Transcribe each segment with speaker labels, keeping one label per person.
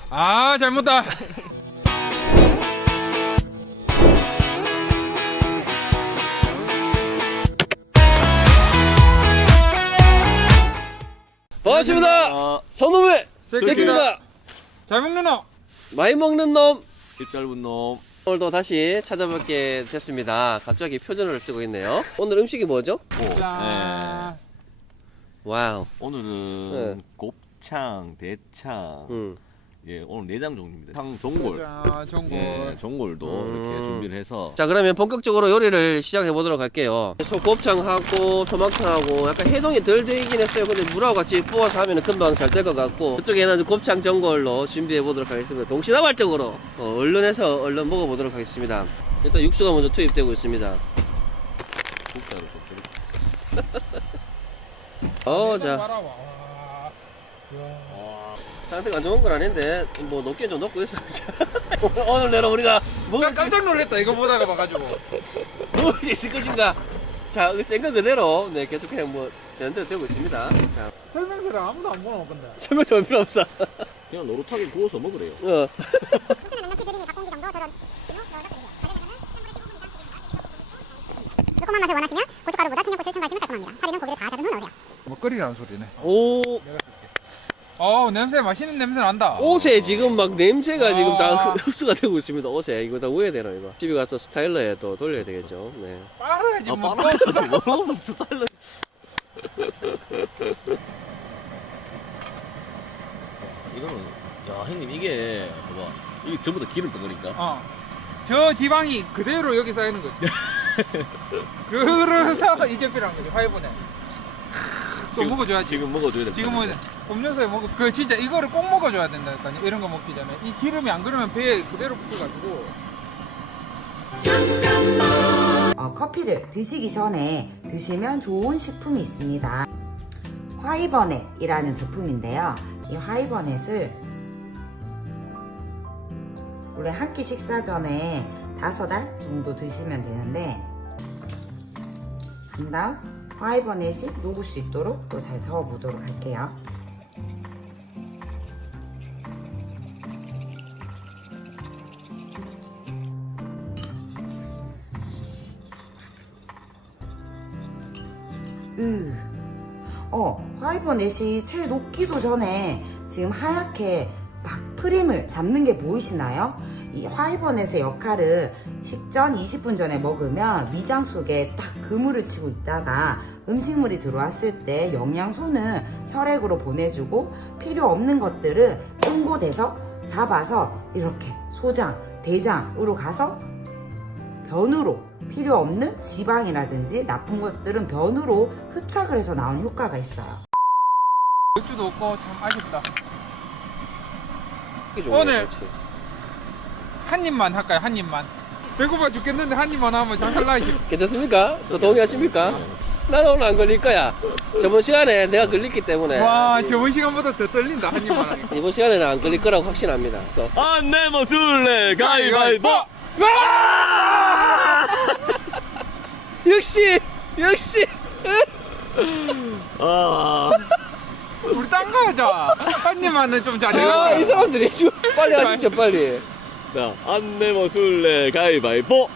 Speaker 1: 아, 잘못다.
Speaker 2: 반갑습니다. 선놈의 새끼입니다.
Speaker 1: 잘 먹는 놈.
Speaker 2: 많이 먹는 놈.
Speaker 3: 입 짧은 놈.
Speaker 2: 오늘도 다시 찾아뵙게 됐습니다. 갑자기 표준어를 쓰고 있네요. 오늘 음식이 뭐죠?
Speaker 1: 짠.
Speaker 2: 와우.
Speaker 3: 오늘은
Speaker 2: 네.
Speaker 3: 곱창, 대창.
Speaker 2: 음.
Speaker 3: 예, 오늘 내장 종류입니다. 탕 전골.
Speaker 1: 짠, 전골.
Speaker 3: 예, 전골도 이렇게 준비를 해서.
Speaker 2: 자, 그러면 본격적으로 요리를 시작해 보도록 할게요. 소곱창하고 소막창하고 약간 해동이 덜 되긴 했어요. 근데 물하고 같이 부어서 하면 금방 잘 될 것 같고, 그쪽에는 곱창 전골로 준비해 보도록 하겠습니다. 동시다발적으로 얼른 해서 얼른 먹어 보도록 하겠습니다. 일단 육수가 먼저 투입되고 있습니다.
Speaker 3: 국자로 좀
Speaker 2: 자.
Speaker 1: 봐라, 와.
Speaker 2: 상태가 안 좋은 건 아닌데 뭐 높게 좀 높고 있어. 오늘 내로 우리가
Speaker 1: 나 깜짝 놀랐다. 이거 보다가 봐가지고.
Speaker 2: 먹을 수 있을 것인가. 자, 생각 그대로 네 계속 그냥 뭐 되는 대로 되고 있습니다. 자,
Speaker 1: 설명서를 아무도 안 보나 근데.
Speaker 2: 설명 좀 필요 없어.
Speaker 3: 그냥 노릇하게 구워서 먹으래요.
Speaker 4: 매콤한 맛을 원하시면 고춧가루보다 청양고추를 첨가하시면 깔끔합니다. 살이는 고기를 다 잡은 후 넣으세요.
Speaker 1: 먹거리라는 소리네.
Speaker 2: 오,
Speaker 1: 냄새 맛있는 냄새 난다.
Speaker 2: 옷에 지금 막 냄새가 지금 다
Speaker 1: 아.
Speaker 2: 흡수가 되고 있습니다. 옷에 이거 다 우야 되나 이거. 집에 가서 스타일러에 또 돌려야 되겠죠. 네.
Speaker 1: 빨아야지 뭐.
Speaker 3: 빨아서 뭐 스타일러. 이거는 야 형님 이게 봐봐. 이게 전부 다 기름 덩어리니까.
Speaker 1: 저 지방이 그대로 여기 쌓이는 거지. 그래서 이게 필요한 거지. 화해분에. 또
Speaker 3: 지금-
Speaker 1: 먹어줘야지.
Speaker 3: 지금 먹어줘야 돼.
Speaker 1: 지금 뭐 음료수에 먹어. 그 진짜 이거를 꼭 먹어줘야 된다니까요. 이런 거 먹기 전에 이 기름이 안 그러면 배에 그대로 붙어가지고.
Speaker 5: 커피를 드시기 전에 드시면 좋은 식품이 있습니다. 화이버넷이라는 제품인데요. 이 화이버넷을 원래 한 끼 식사 전에 5알 정도 드시면 되는데, 한 다음 화이버넷이 녹을 수 있도록 또 잘 저어보도록 할게요. 화이버넷이 채 녹기도 전에 지금 하얗게 막 프림을 잡는 게 보이시나요? 이 화이버넷의 역할은 식전 20분 전에 먹으면 위장 속에 딱 그물을 치고 있다가 음식물이 들어왔을 때 영양소는 혈액으로 보내주고 필요 없는 것들은 통고돼서 잡아서 이렇게 소장, 대장으로 가서 변으로 필요 없는 지방이라든지 나쁜 것들은 변으로 흡착을 해서 나오는 효과가 있어요.
Speaker 1: 맥주도 없고 참 아쉽다.
Speaker 2: 이게 좋아요,
Speaker 1: 오늘-
Speaker 2: 그렇지.
Speaker 1: 한 입만 할까요? 한 입만. 배고파 죽겠는데 한 입만 하면 장살 나시.
Speaker 2: 괜찮습니까? 또 동의하십니까? 나는 오늘 안 걸릴 거야. 저번 시간에 내가 걸렸기 때문에
Speaker 1: 와, 저번 시간보다 더 떨린다. 한 입만 하니까.
Speaker 2: 이번 시간에는 안 걸릴 거라고 확신합니다. 또.
Speaker 3: 안내모 술래 가위바위보.
Speaker 2: 역시
Speaker 3: 아.
Speaker 1: 우리 딴 거 하자. 한 입만은 좀
Speaker 2: 자,
Speaker 1: 잘해.
Speaker 2: 이 사람들이 지금 빨리 하십시오, 빨리.
Speaker 3: 자, 안내모 술래 가위바위보.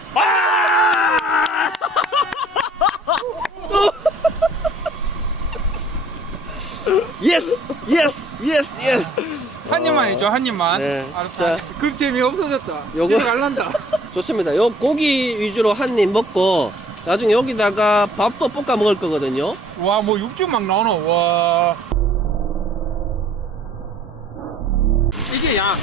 Speaker 2: 예스.
Speaker 1: 한 입만이죠, 한 입만.
Speaker 2: 네.
Speaker 1: 알았어.
Speaker 2: 자.
Speaker 1: 급 재미 없어졌다.
Speaker 2: 요거-
Speaker 1: 집에 갈란다.
Speaker 2: 좋습니다. 요 고기 위주로 한 입 먹고 나중에 여기다가 밥도 볶아 먹을 거거든요.
Speaker 1: 와, 뭐 육즙 막 나오노. 와. 이게 양.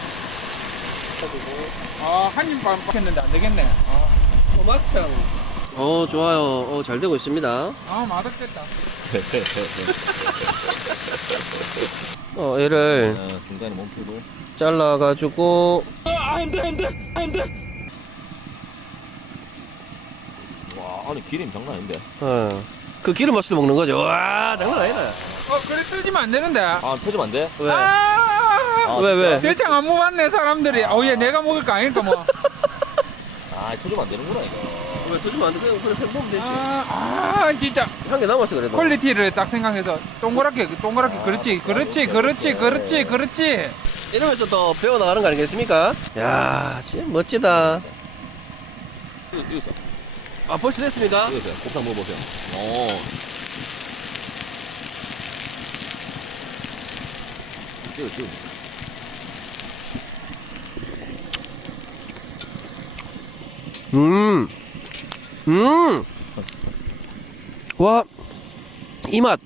Speaker 1: 한 입만 했는데 안 되겠네.
Speaker 2: 소막창. 좋아요. 잘 되고 있습니다.
Speaker 1: 맛없겠다.
Speaker 2: 얘를
Speaker 3: 중간에 멈추고.
Speaker 2: 잘라가지고
Speaker 3: 와, 아니 기름 장난 아닌데.
Speaker 2: 그 기름 맛으로 먹는 거죠. 와, 장난 아니다.
Speaker 1: 그래 뜯으면 안 되는데.
Speaker 3: 아, 펴지면 안 돼?
Speaker 2: 왜?
Speaker 3: 아,
Speaker 2: 왜?
Speaker 1: 대창 안 먹었네 사람들이. 얘 내가 먹을 거 아닐까 뭐.
Speaker 3: 아, 펴지면 안 되는구나 이거.
Speaker 2: 왜 터지면 안 돼? 그냥 팬보면 되지.
Speaker 1: 진짜
Speaker 2: 한 개 남았어 그래도.
Speaker 1: 퀄리티를 딱 생각해서 동그랗게 그렇지.
Speaker 2: 이러면서 더 배워나가는 거 아니겠습니까? 야, 진짜 멋지다.
Speaker 3: 이거
Speaker 2: 아, 벌써 됐습니까?
Speaker 3: 이거 곱창 먹어보세요. 오. 이거.
Speaker 2: 와, 이 맛.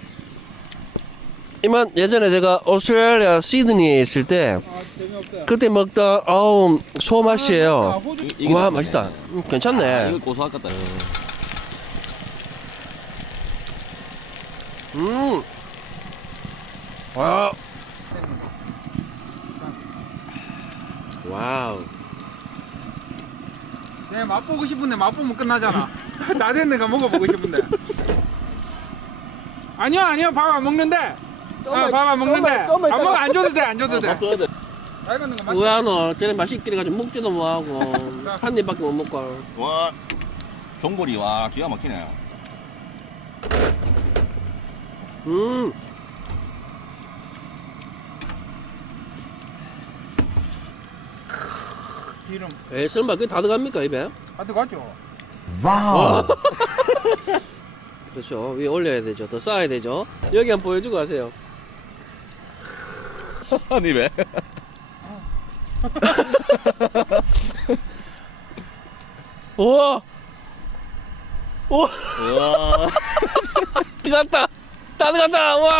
Speaker 2: 이 맛 예전에 제가 오스트레일리아 시드니에 있을 때
Speaker 1: 아 재미없다.
Speaker 2: 그때 먹던 소 맛이에요.
Speaker 1: 호주
Speaker 2: 와, 맛있다. 괜찮네.
Speaker 3: 이거 고소할 것 같다.
Speaker 2: 와. 와우.
Speaker 1: 내 맛보고 싶은데 맛보면 끝나잖아. 다 됐는가 먹어보고 싶은데. 아니요 밥 안 먹는데. 밥 안 먹는데. 안 먹어 안 줘도 돼 안 줘도 돼.
Speaker 3: 밥 줘야 돼.
Speaker 1: 알겠는 거 맞지?
Speaker 2: 뭐야 너 쟤네 맛있게 해가지고 먹지도 뭐하고 한 입밖에 못 먹고.
Speaker 3: 와. 종골이 와 기가 막히네.
Speaker 1: 기름.
Speaker 2: 에이 설마 그게 다 들어갑니까 입에?
Speaker 1: 아 들어가죠.
Speaker 2: 그렇죠. 위에 올려야 되죠. 더 쌓아야 되죠. 여기 한번 보여주고 가세요.
Speaker 3: 한 입에.
Speaker 2: 우와. 우와.
Speaker 3: 우와.
Speaker 2: 들어갔다. 다 들어갔다. 우와.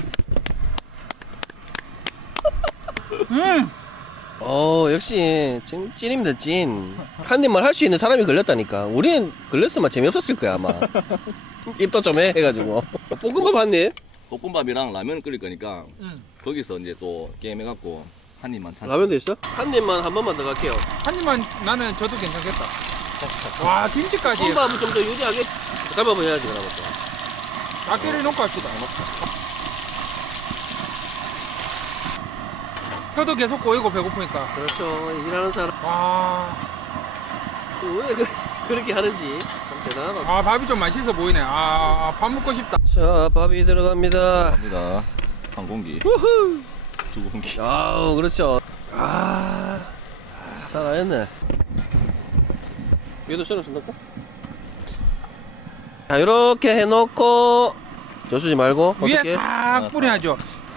Speaker 2: 역시 찐입니다 찐. 한 입만 할 수 있는 사람이 걸렸다니까. 우리는 걸렸으면 재미없었을 거야 아마. 입도 좀 해 해가지고. 볶음밥 한 입.
Speaker 3: 볶음밥이랑 라면을 끓일 거니까
Speaker 1: 응.
Speaker 3: 거기서 이제 또 게임 해갖고 한 입만 찬.
Speaker 2: 라면도 있어? 한 입만 한 번만 더 갈게요.
Speaker 1: 한 입만 나는 저도 괜찮겠다. 와 김치까지.
Speaker 2: 볶음밥은 좀 더 유리하게 잠깐만 해야지 그러면 또.
Speaker 1: 닭기를 놓고 합시다. 혀도 계속 꼬이고 배고프니까.
Speaker 2: 그렇죠. 일하는 사람
Speaker 1: 와.
Speaker 2: 왜 그렇게 하는지 참 대단하다.
Speaker 1: 아 밥이 좀 맛있어 보이네. 밥 먹고 싶다.
Speaker 2: 자 밥이 들어갑니다.
Speaker 3: 갑니다. 한 공기. 두 공기.
Speaker 2: 아우 그렇죠. 살아있네. 얘도 썰어서 넣을까? 자 이렇게 해놓고 저수지 말고
Speaker 1: 위에
Speaker 2: 어떻게?
Speaker 1: 싹 뿌려야죠.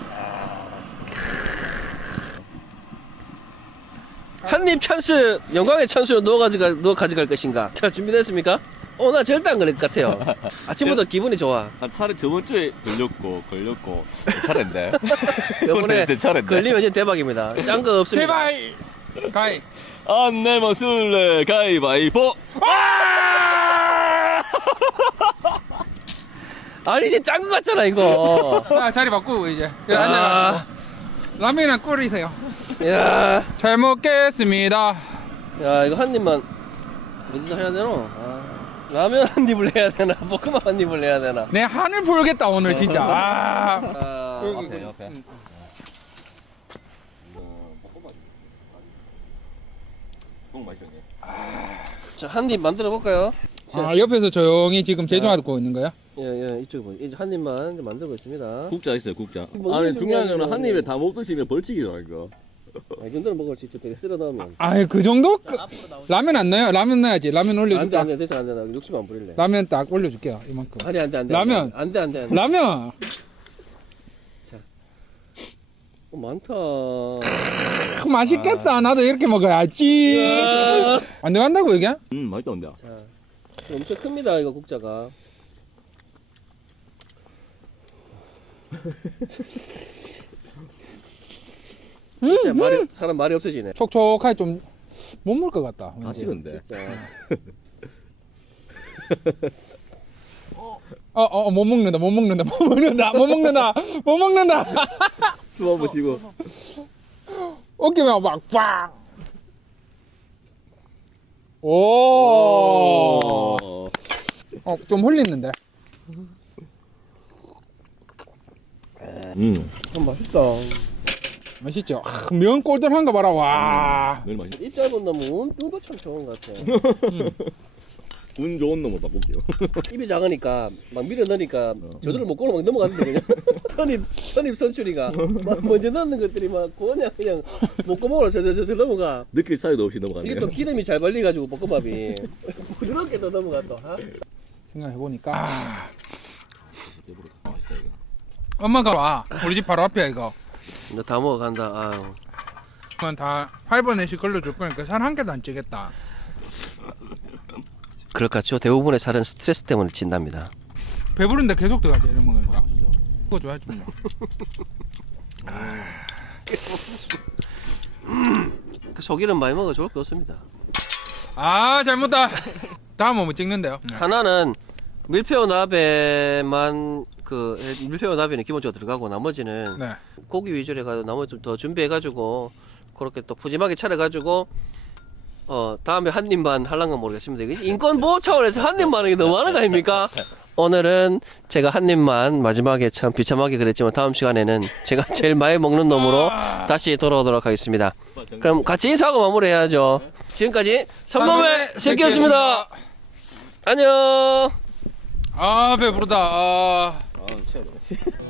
Speaker 2: 한입 찬스, 영광의 찬스로 누워 가져갈 것인가? 자 준비됐습니까? 나 절대 안 걸릴 것 같아요. 아침부터 기분이 좋아.
Speaker 3: 아, 차라리 저번 주에 걸렸고 내 차례인데.
Speaker 2: 이번에
Speaker 3: 제 차례인데.
Speaker 2: 걸리면 진짜 대박입니다. 짠 거 없습니다.
Speaker 1: 제발. 가이.
Speaker 3: 안 내면 술래 가위바위보.
Speaker 2: 아니 이제 짠 거 같잖아 이거.
Speaker 1: 자 자리 바꾸고 이제. 앉아가지고. 라면이랑 끓이세요.
Speaker 2: 야,
Speaker 1: 잘 먹겠습니다.
Speaker 2: 야 이거 한 입만 어디다 해야 되노? 라면 한 입을 해야 되나? 볶음밥 한 입을 해야 되나?
Speaker 1: 내 한을 풀겠다 오늘 진짜.
Speaker 3: 옆에. 꼭 맛있네.
Speaker 2: 자, 한 입 만들어 볼까요?
Speaker 1: 옆에서 조용히 지금 제조하고 있는 거야?
Speaker 2: 예, 이쪽에 보세요. 이제 한 입만 이제 만들고 있습니다.
Speaker 3: 국자 있어요, 국자.
Speaker 2: 먹는
Speaker 3: 아니 중요한 거는 한
Speaker 2: 중요한
Speaker 3: 입에 다 못 드시면 벌칙이라 이거.
Speaker 2: 이 정도는 먹을 수 있죠. 되게 쓸어 넣으면.
Speaker 1: 그 정도? 라면 안 넣어요? 라면 넣어야지. 라면
Speaker 2: 안 돼,
Speaker 1: 올려줄까?
Speaker 2: 안 돼, 됐어, 안 돼. 나 욕심 안 부릴래.
Speaker 1: 라면 딱 올려줄게요. 이만큼.
Speaker 2: 아니, 안 돼, 안 돼.
Speaker 1: 라면.
Speaker 2: 안 돼, 안 돼. 안 돼.
Speaker 1: 라면.
Speaker 2: 많다.
Speaker 1: 맛있겠다. 나도 이렇게 먹어야지.
Speaker 2: 이야.
Speaker 1: 안 들어간다고 이게?
Speaker 3: 맛있다 근데.
Speaker 2: 자, 엄청 큽니다, 이거 국자가. 진짜 사람 말이 없어지네.
Speaker 1: 촉촉하게 좀 못 먹을 것 같다.
Speaker 3: 다
Speaker 1: 왠지.
Speaker 3: 식은데.
Speaker 2: 진짜.
Speaker 1: 못 먹는다. 못 먹는다. 못 먹는다. 못 먹는다. 못 먹는다.
Speaker 3: 숨 한번 쉬고.
Speaker 1: 어깨만 막 빵. 오. 좀 흘리는데.
Speaker 2: 맛있다.
Speaker 1: 맛있죠? 면 꼴들한 거 봐라. 와.
Speaker 3: 매일 맛있어.
Speaker 2: 입 짧은 놈은 눈도 참 좋은 것 같아.
Speaker 3: 운 좋은 놈으로 바꿀게요.
Speaker 2: 입이 작으니까 막 밀어 넣으니까 저절로 먹고로 막 넘어가는데 그냥 선입 선출이가 막 먼저 넣는 것들이 막 그냥 목구멍으로 저저저 넘어가.
Speaker 3: 느낄 사이도 없이 넘어가네요.
Speaker 2: 이게 또 기름이 잘 발려가지고 볶음밥이 부드럽게 또 넘어가 또.
Speaker 1: 생각해보니까 엄마가 와 우리 집 바로 앞이야 이거.
Speaker 2: 이제 다 먹어간다. 아유.
Speaker 1: 그건 다 파이버넷이 걸러줄 거니까 살 한 개도 안 찌겠다.
Speaker 2: 그럴 것 같죠. 대부분의 살은 스트레스 때문에 찐답니다.
Speaker 1: 배부른데 계속 들어가지 이런 먹으니까. 그거 좋아하지 뭐.
Speaker 2: 그 소기름 많이 먹어 좋을 거 없습니다.
Speaker 1: 아 잘못다. 다음은 뭐 찍는데요?
Speaker 2: 하나는 밀푀유 나베만 그 밀푀유 나베는 기본적으로 들어가고 나머지는
Speaker 1: 네.
Speaker 2: 고기 위주로 해가지고 나머지 좀 더 준비해가지고 그렇게 또 푸짐하게 차려가지고 다음에 한 입만 할란가 모르겠습니다. 이거 인권 보호 차원에서 한 입만 하는 게 너무 많은 거 아닙니까? 오늘은 제가 한 입만 마지막에 참 비참하게 그랬지만 다음 시간에는 제가 제일 많이 먹는 놈으로 다시 돌아오도록 하겠습니다. 그럼 같이 인사하고 마무리해야죠. 지금까지 삼놈의 새끼였습니다. 안녕.
Speaker 1: 아 배부르다.
Speaker 3: 아, 채워.